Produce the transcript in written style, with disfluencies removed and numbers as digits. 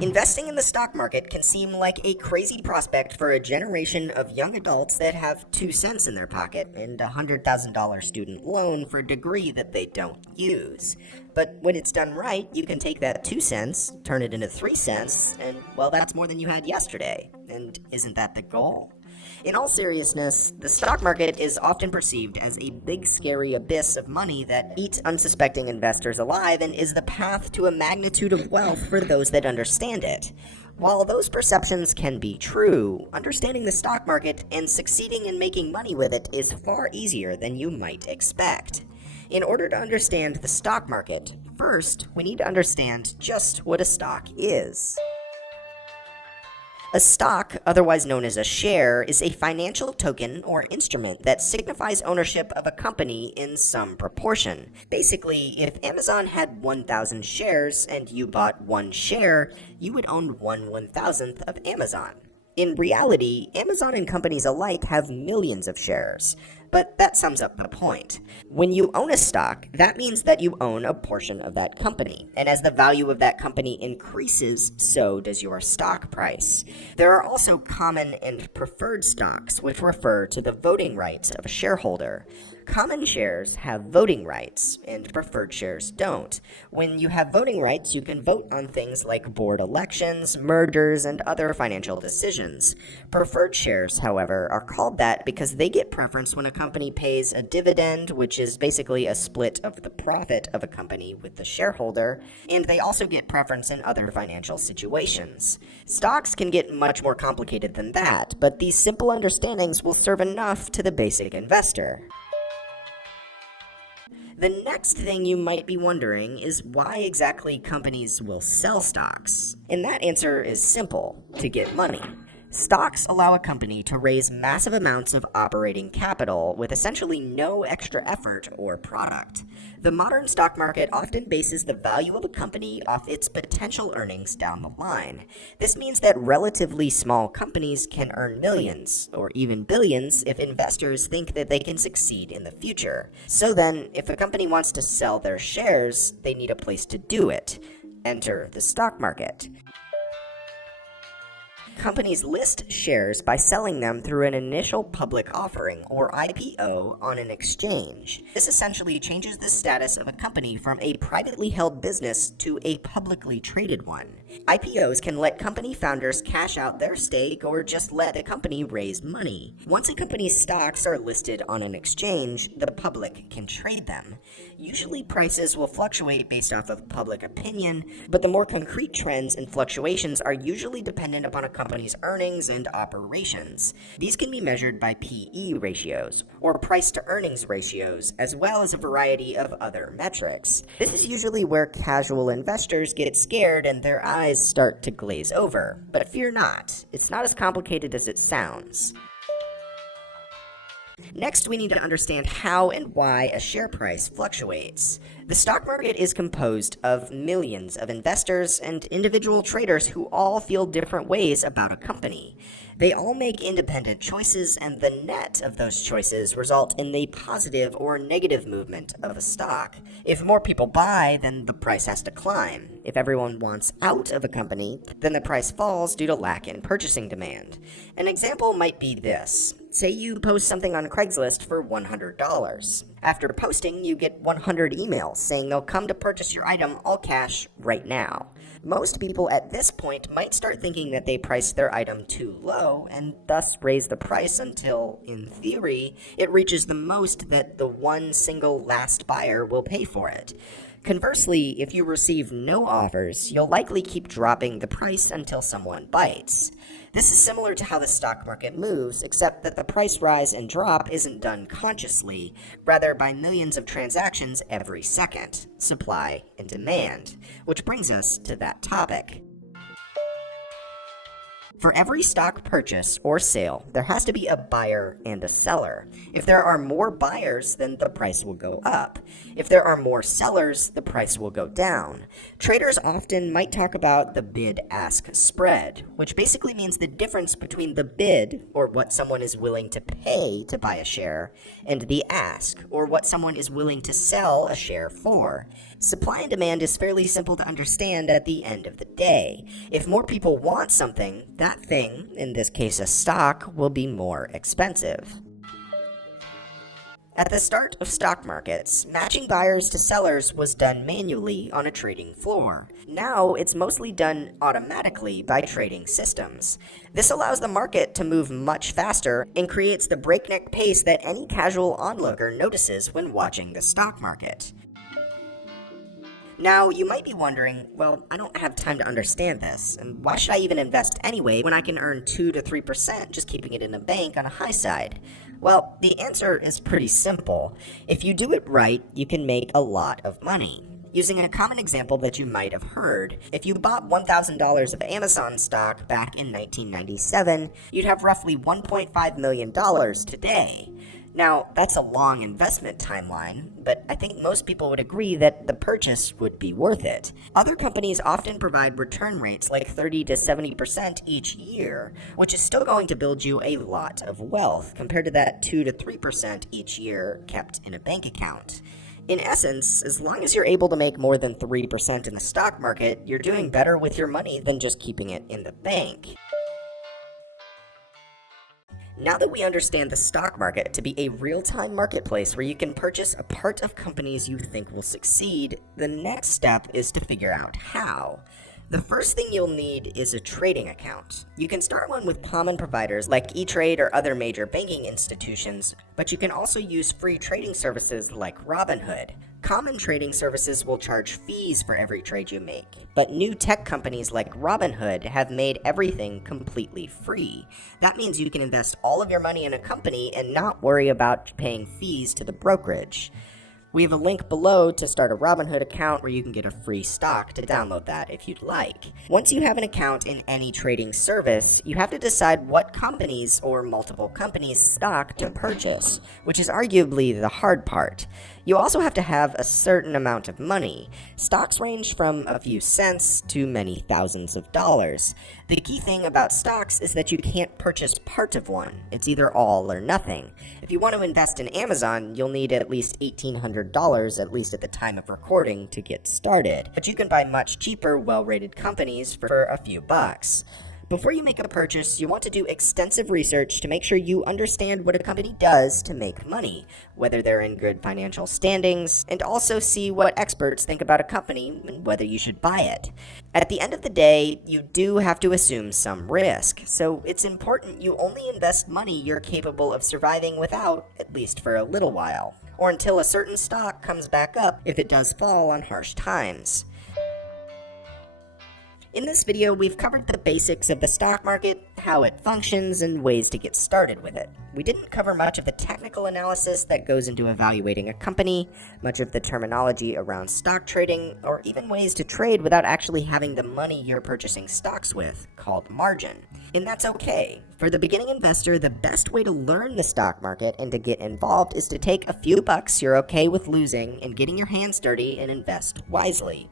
Investing in the stock market can seem like a crazy prospect for a generation of young adults that have 2 cents in their pocket and a $100,000 student loan for a degree that they don't use. But when it's done right, you can take that 2 cents, turn it into 3 cents, and well, that's more than you had yesterday. And isn't that the goal? In all seriousness, the stock market is often perceived as a big scary abyss of money that eats unsuspecting investors alive and is the path to a magnitude of wealth for those that understand it. While those perceptions can be true, understanding the stock market and succeeding in making money with it is far easier than you might expect. In order to understand the stock market, first, we need to understand just what a stock is. A stock, otherwise known as a share, is a financial token or instrument that signifies ownership of a company in some proportion. Basically, if Amazon had 1,000 shares and you bought 1 share, you would own 1/1000th of Amazon. In reality, Amazon and companies alike have millions of shares. But that sums up the point. When you own a stock, that means that you own a portion of that company. And as the value of that company increases, so does your stock price. There are also common and preferred stocks, which refer to the voting rights of a shareholder. Common shares have voting rights, and preferred shares don't. When you have voting rights, you can vote on things like board elections, mergers, and other financial decisions. Preferred shares, however, are called that because they get preference when a company pays a dividend, which is basically a split of the profit of a company with the shareholder, and they also get preference in other financial situations. Stocks can get much more complicated than that, but these simple understandings will serve enough to the basic investor. The next thing you might be wondering is why exactly companies will sell stocks. And that answer is simple: to get money. Stocks allow a company to raise massive amounts of operating capital with essentially no extra effort or product. The modern stock market often bases the value of a company off its potential earnings down the line. This means that relatively small companies can earn millions, or even billions, if investors think that they can succeed in the future. So then, if a company wants to sell their shares, they need a place to do it. Enter the stock market. Companies list shares by selling them through an initial public offering, or IPO, on an exchange. This essentially changes the status of a company from a privately held business to a publicly traded one. IPOs can let company founders cash out their stake or just let the company raise money. Once a company's stocks are listed on an exchange, the public can trade them. Usually prices will fluctuate based off of public opinion, but the more concrete trends and fluctuations are usually dependent upon a company's earnings and operations. These can be measured by PE ratios, or price-to-earnings ratios, as well as a variety of other metrics. This is usually where casual investors get scared and their eyes start to glaze over. But fear not, it's not as complicated as it sounds. Next, we need to understand how and why a share price fluctuates. The stock market is composed of millions of investors and individual traders who all feel different ways about a company. They all make independent choices, and the net of those choices result in the positive or negative movement of a stock. If more people buy, then the price has to climb. If everyone wants out of a company, then the price falls due to lack in purchasing demand. An example might be this. Say you post something on Craigslist for $100. After posting, you get 100 emails saying they'll come to purchase your item all cash right now. Most people at this point might start thinking that they priced their item too low and thus raise the price until, in theory, it reaches the most that the one single last buyer will pay for it. Conversely, if you receive no offers, you'll likely keep dropping the price until someone bites. This is similar to how the stock market moves, except that the price rise and drop isn't done consciously, rather by millions of transactions every second, supply and demand. Which brings us to that topic. For every stock purchase or sale, there has to be a buyer and a seller. If there are more buyers, then the price will go up. If there are more sellers, the price will go down. Traders often might talk about the bid-ask spread, which basically means the difference between the bid, or what someone is willing to pay to buy a share, and the ask, or what someone is willing to sell a share for. Supply and demand is fairly simple to understand at the end of the day. If more people want something, that thing, in this case a stock, will be more expensive. At the start of stock markets, matching buyers to sellers was done manually on a trading floor. Now, it's mostly done automatically by trading systems. This allows the market to move much faster and creates the breakneck pace that any casual onlooker notices when watching the stock market. Now, you might be wondering, well, I don't have time to understand this, and why should I even invest anyway when I can earn 2 to 3% just keeping it in a bank on a high side? Well, the answer is pretty simple. If you do it right, you can make a lot of money. Using a common example that you might have heard, if you bought $1,000 of Amazon stock back in 1997, you'd have roughly $1.5 million today. Now, that's a long investment timeline, but I think most people would agree that the purchase would be worth it. Other companies often provide return rates like 30 to 70% each year, which is still going to build you a lot of wealth compared to that 2 to 3% each year kept in a bank account. In essence, as long as you're able to make more than 3% in the stock market, you're doing better with your money than just keeping it in the bank. Now that we understand the stock market to be a real-time marketplace where you can purchase a part of companies you think will succeed, the next step is to figure out how. The first thing you'll need is a trading account. You can start one with common providers like E-Trade or other major banking institutions, but you can also use free trading services like Robinhood. Common trading services will charge fees for every trade you make, but new tech companies like Robinhood have made everything completely free. That means you can invest all of your money in a company and not worry about paying fees to the brokerage. We have a link below to start a Robinhood account where you can get a free stock to download that if you'd like. Once you have an account in any trading service, you have to decide what companies or multiple companies' stock to purchase, which is arguably the hard part. You also have to have a certain amount of money. Stocks range from a few cents to many thousands of dollars. The key thing about stocks is that you can't purchase part of one. It's either all or nothing. If you want to invest in Amazon, you'll need at least $1,800, at least at the time of recording, to get started. But you can buy much cheaper, well-rated companies for a few bucks. Before you make a purchase, you want to do extensive research to make sure you understand what a company does to make money, whether they're in good financial standings, and also see what experts think about a company and whether you should buy it. At the end of the day, you do have to assume some risk, so it's important you only invest money you're capable of surviving without, at least for a little while, or until a certain stock comes back up if it does fall on harsh times. In this video, we've covered the basics of the stock market, how it functions, and ways to get started with it. We didn't cover much of the technical analysis that goes into evaluating a company, much of the terminology around stock trading, or even ways to trade without actually having the money you're purchasing stocks with, called margin. And that's okay. For the beginning investor, the best way to learn the stock market and to get involved is to take a few bucks you're okay with losing and getting your hands dirty and invest wisely.